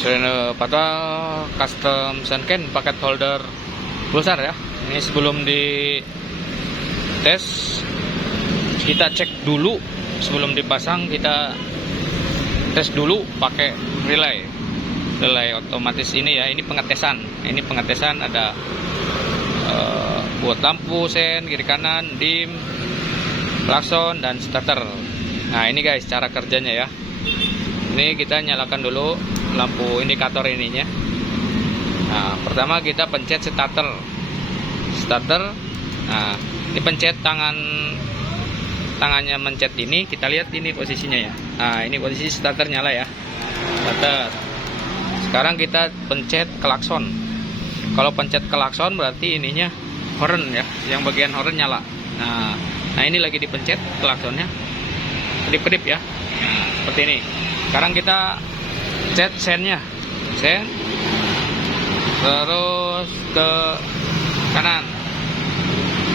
Sirene Patra custom Sanken paket holder besar ya. Ini sebelum di tes kita cek dulu, sebelum dipasang kita tes dulu pakai relay otomatis ini ya. Ini pengetesan ada buat lampu sen kiri kanan, dim, klakson dan starter. Nah ini guys cara kerjanya ya. Ini kita nyalakan dulu lampu indikator ininya. Nah pertama kita pencet starter. Nah ini pencet tangannya mencet ini, kita lihat ini posisinya ya. Nah ini posisi starter nyala ya, starter. Sekarang kita pencet klakson. Kalau pencet klakson berarti ininya horn ya, yang bagian horn nyala. Nah ini lagi dipencet klaksonnya, kedip-kedip ya. Nah seperti ini. Sekarang kita set sennya, sen, terus ke kanan.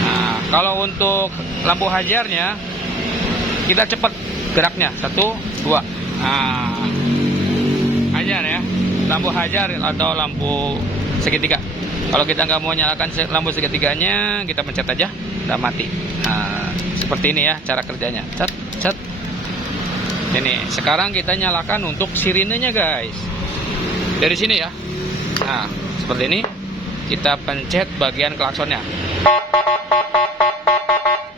Nah kalau untuk lampu hajarnya kita cepat geraknya, 1, 2. Nah hajar ya, lampu hajar atau lampu segitiga. Kalau kita nggak mau nyalakan lampu segitiganya, kita pencet aja, udah mati. Nah, seperti ini ya cara kerjanya. Cet. Ini sekarang kita nyalakan untuk sirinenya guys. Dari sini ya. Nah, seperti ini. Kita pencet bagian klaksonnya.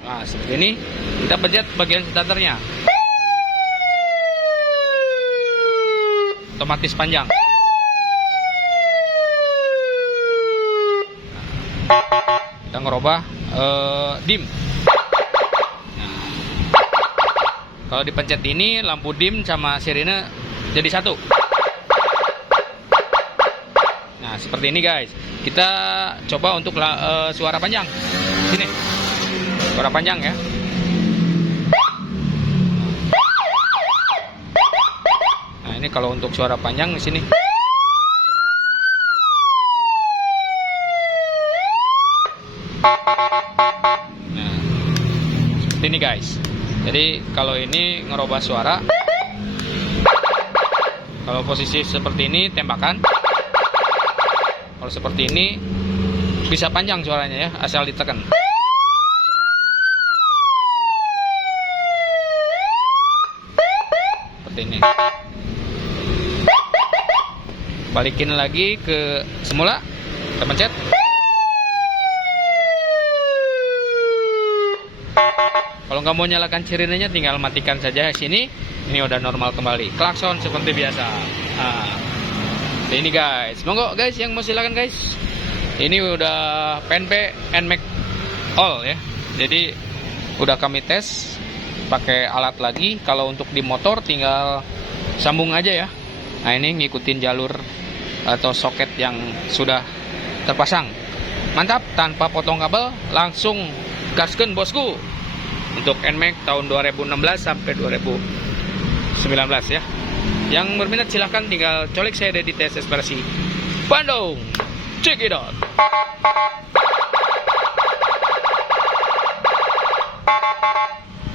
Nah, seperti ini. Kita pencet bagian starternya. Otomatis panjang. Kita ngerubah dim. Nah, kalau dipencet ini lampu dim sama sirine jadi satu. Nah seperti ini guys. Kita coba untuk suara panjang. Sini suara panjang ya. Nah ini kalau untuk suara panjang di sini. Nah, seperti ini guys. Jadi kalau ini ngerubah suara, kalau posisi seperti ini tembakan, kalau seperti ini bisa panjang suaranya ya, asal ditekan. Seperti ini. Balikin lagi ke semula, kita pencet. Kalau nggak mau nyalakan sirinenya tinggal matikan saja sini. Ini udah normal kembali. Klakson seperti biasa. Nah, ini guys. Monggo guys yang mau silakan guys. Ini udah PNP NMAX all ya. Jadi udah kami tes pakai alat lagi. Kalau untuk di motor tinggal sambung aja ya. Nah ini ngikutin jalur atau soket yang sudah terpasang. Mantap, tanpa potong kabel, langsung gaskeun bosku. Untuk NMAX tahun 2016 sampai 2019 ya. Yang berminat silahkan tinggal colik saya di Tes Ekspresi Bandung. Check it out.